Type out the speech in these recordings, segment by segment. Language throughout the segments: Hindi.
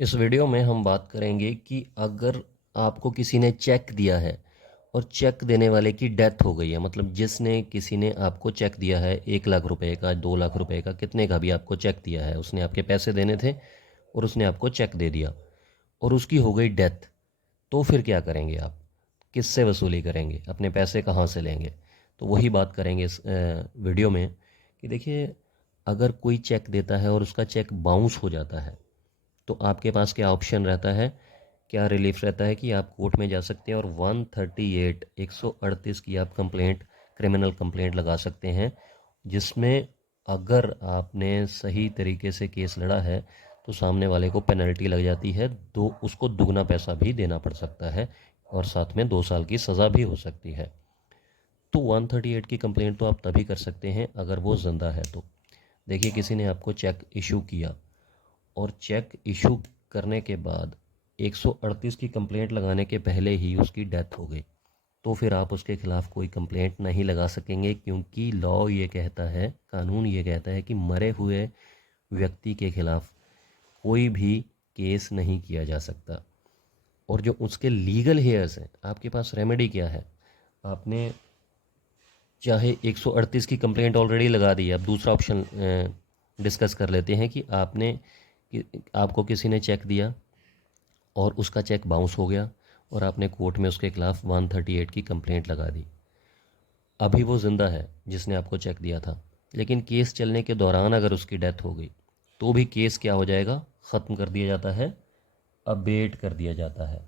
इस वीडियो में हम बात करेंगे कि अगर आपको किसी ने चेक दिया है और चेक देने वाले की डेथ हो गई है, मतलब जिसने किसी ने आपको चेक दिया है 1 लाख रुपए का, 2 लाख रुपए का, कितने का भी आपको चेक दिया है, उसने आपके पैसे देने थे और उसने आपको चेक दे दिया और उसकी हो गई डेथ। तो फिर क्या करेंगे आप? किससे वसूली करेंगे? अपने पैसे कहाँ से लेंगे? तो वही बात करेंगे इस वीडियो में कि देखिए, अगर कोई चेक देता है और उसका चेक बाउंस हो जाता है तो आपके पास क्या ऑप्शन रहता है, क्या रिलीफ रहता है कि आप कोर्ट में जा सकते हैं और 138 138 की आप कंप्लेंट, क्रिमिनल कंप्लेंट लगा सकते हैं, जिसमें अगर आपने सही तरीके से केस लड़ा है तो सामने वाले को पेनल्टी लग जाती है, दो उसको दुगना पैसा भी देना पड़ सकता है और साथ में 2 साल की सज़ा भी हो सकती है। तो 138 की कंप्लेंट तो आप तभी कर सकते हैं अगर वो जिंदा है। तो देखिए, किसी ने आपको चेक इशू किया और चेक इशू करने के बाद 138 की कंप्लेंट लगाने के पहले ही उसकी डेथ हो गई, तो फिर आप उसके खिलाफ़ कोई कंप्लेंट नहीं लगा सकेंगे, क्योंकि लॉ ये कहता है, कानून ये कहता है कि मरे हुए व्यक्ति के खिलाफ़ कोई भी केस नहीं किया जा सकता। और जो उसके लीगल हेयर्स हैं, आपके पास रेमेडी क्या है? आपने चाहे 138 की कंप्लेंट ऑलरेडी लगा दी है, अब दूसरा ऑप्शन डिस्कस कर लेते हैं कि आपको किसी ने चेक दिया और उसका चेक बाउंस हो गया और आपने कोर्ट में उसके खिलाफ 138 की कंप्लेंट लगा दी। अभी वो ज़िंदा है जिसने आपको चेक दिया था, लेकिन केस चलने के दौरान अगर उसकी डेथ हो गई तो भी केस क्या हो जाएगा? ख़त्म कर दिया जाता है, अबेट कर दिया जाता है।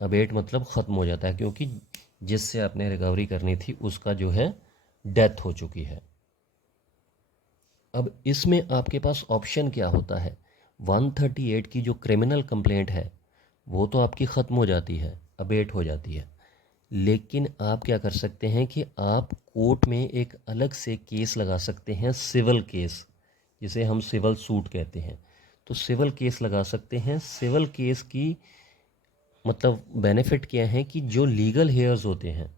अबेट मतलब ख़त्म हो जाता है, क्योंकि जिससे आपने रिकवरी करनी थी उसका जो है डेथ हो चुकी है। अब इसमें आपके पास ऑप्शन क्या होता है? 138 की जो क्रिमिनल कंप्लेंट है वो तो आपकी ख़त्म हो जाती है, अबेट हो जाती है, लेकिन आप क्या कर सकते हैं कि आप कोर्ट में एक अलग से केस लगा सकते हैं, सिविल केस, जिसे हम सिविल सूट कहते हैं। तो सिविल केस लगा सकते हैं। सिविल केस की मतलब बेनिफिट क्या है कि जो लीगल हेयर्स होते हैं,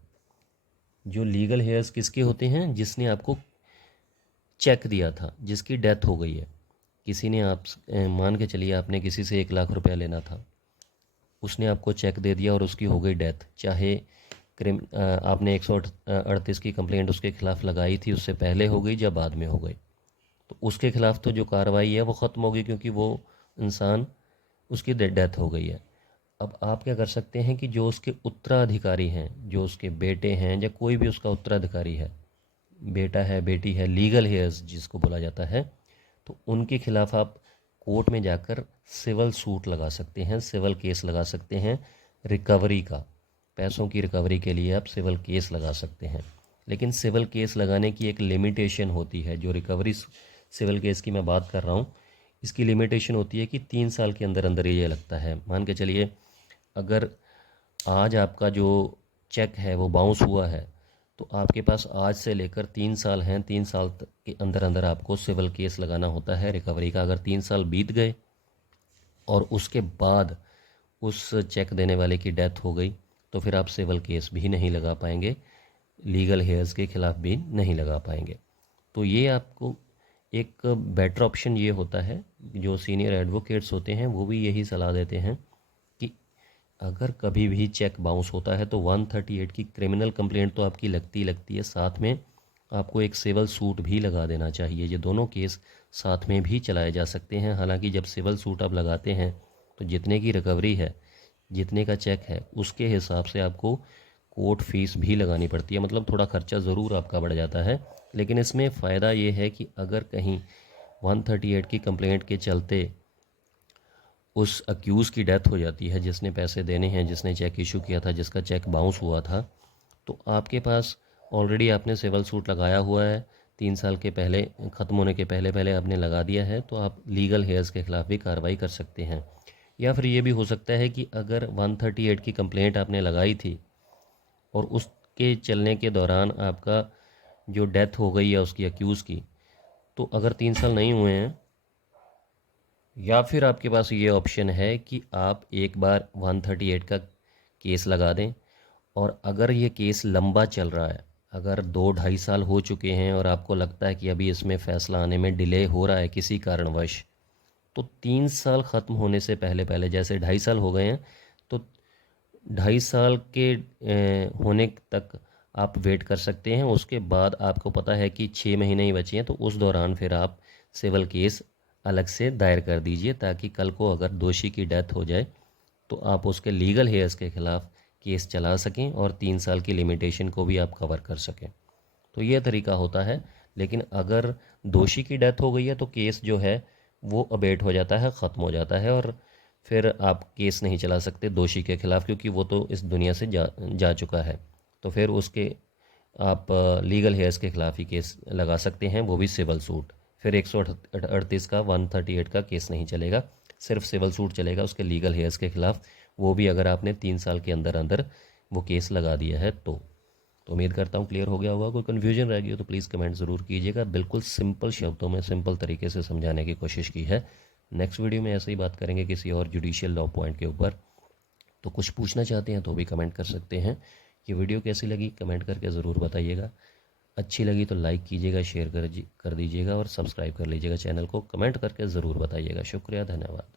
जो लीगल हेयर्स किसके होते हैं? जिसने आपको चेक दिया था, जिसकी डेथ हो गई है। किसी ने मान के चलिए आपने किसी से 1 लाख रुपया लेना था, उसने आपको चेक दे दिया और उसकी हो गई डेथ। चाहे आपने 138 की कंप्लेंट उसके खिलाफ लगाई थी, उससे पहले हो गई या बाद में हो गई, तो उसके खिलाफ तो जो कार्रवाई है वो ख़त्म होगी, क्योंकि वो इंसान, उसकी डेथ हो गई है। अब आप क्या कर सकते हैं कि जो उसके उत्तराधिकारी हैं, जो उसके बेटे हैं या कोई भी उसका उत्तराधिकारी है, बेटा है, बेटी है, लीगल हेयर्स जिसको बोला जाता है, तो उनके खिलाफ आप कोर्ट में जाकर सिविल सूट लगा सकते हैं, सिविल केस लगा सकते हैं। रिकवरी का, पैसों की रिकवरी के लिए आप सिविल केस लगा सकते हैं। लेकिन सिविल केस लगाने की एक लिमिटेशन होती है। जो रिकवरी सिविल केस की मैं बात कर रहा हूँ, इसकी लिमिटेशन होती है कि 3 साल के अंदर अंदर ये लगता है। मान के चलिए, अगर आज आपका जो चेक है वो बाउंस हुआ है, तो आपके पास आज से लेकर 3 साल हैं, 3 साल के अंदर अंदर आपको सिविल केस लगाना होता है रिकवरी का। अगर 3 साल बीत गए और उसके बाद उस चेक देने वाले की डेथ हो गई, तो फिर आप सिविल केस भी नहीं लगा पाएंगे, लीगल हेयर्स के खिलाफ भी नहीं लगा पाएंगे। तो ये आपको एक बेटर ऑप्शन ये होता है, जो सीनियर एडवोकेट्स होते हैं वो भी यही सलाह देते हैं कि अगर कभी भी चेक बाउंस होता है तो 138 की क्रिमिनल कंप्लेंट तो आपकी लगती लगती है, साथ में आपको एक सिविल सूट भी लगा देना चाहिए। ये दोनों केस साथ में भी चलाए जा सकते हैं। हालांकि जब सिविल सूट आप लगाते हैं तो जितने की रिकवरी है, जितने का चेक है, उसके हिसाब से आपको कोर्ट फीस भी लगानी पड़ती है। मतलब थोड़ा खर्चा ज़रूर आपका बढ़ जाता है, लेकिन इसमें फ़ायदा ये है कि अगर कहीं 138 की कंप्लेंट के चलते उस अक्यूज़ की डेथ हो जाती है, जिसने पैसे देने हैं, जिसने चेक इशू किया था, जिसका चेक बाउंस हुआ था, तो आपके पास ऑलरेडी आपने सिविल सूट लगाया हुआ है, 3 साल के पहले, ख़त्म होने के पहले पहले आपने लगा दिया है, तो आप लीगल हेयर्स के ख़िलाफ़ भी कार्रवाई कर सकते हैं। या फिर ये भी हो सकता है कि अगर 138 की कंप्लेंट आपने लगाई थी और उसके चलने के दौरान आपका जो डेथ हो गई है उसकी अक्यूज़ की, तो अगर 3 साल नहीं हुए हैं, या फिर आपके पास ये ऑप्शन है कि आप एक बार 138 का केस लगा दें, और अगर ये केस लंबा चल रहा है, अगर 2 ढाई साल हो चुके हैं और आपको लगता है कि अभी इसमें फ़ैसला आने में डिले हो रहा है किसी कारणवश, तो 3 साल ख़त्म होने से पहले पहले, जैसे 2.5 साल हो गए हैं, तो 2.5 साल के होने तक आप वेट कर सकते हैं। उसके बाद आपको पता है कि 6 महीने ही बचे हैं, तो उस दौरान फिर आप सिविल केस अलग से दायर कर दीजिए, ताकि कल को अगर दोषी की डेथ हो जाए तो आप उसके लीगल हेयर्स के ख़िलाफ़ केस चला सकें और 3 साल की लिमिटेशन को भी आप कवर कर सकें। तो ये तरीका होता है। लेकिन अगर दोषी की डेथ हो गई है तो केस जो है वो अबेट हो जाता है, ख़त्म हो जाता है, और फिर आप केस नहीं चला सकते दोषी के ख़िलाफ़, क्योंकि वो तो इस दुनिया से जा चुका है। तो फिर उसके आप लीगल हेयर्स के ख़िलाफ़ ही केस लगा सकते हैं, वो भी सिविल सूट। फिर 138 का 138 का केस नहीं चलेगा, सिर्फ सिविल सूट चलेगा उसके लीगल हेयर्स के ख़िलाफ़, वो भी अगर आपने 3 साल के अंदर अंदर वो केस लगा दिया है तो उम्मीद करता हूँ क्लियर हो गया होगा। कोई कन्फ्यूजन रह गई हो तो प्लीज़ कमेंट ज़रूर कीजिएगा। बिल्कुल सिंपल शब्दों में सिंपल तरीके से समझाने की कोशिश की है। नेक्स्ट वीडियो में ऐसे ही बात करेंगे किसी और जुडिशियल लॉ पॉइंट के ऊपर। तो कुछ पूछना चाहते हैं तो भी कमेंट कर सकते हैं। ये वीडियो कैसी लगी कमेंट करके ज़रूर बताइएगा। अच्छी लगी तो लाइक कीजिएगा, शेयर कर दीजिएगा और सब्सक्राइब कर लीजिएगा चैनल को। कमेंट करके ज़रूर बताइएगा। शुक्रिया, धन्यवाद।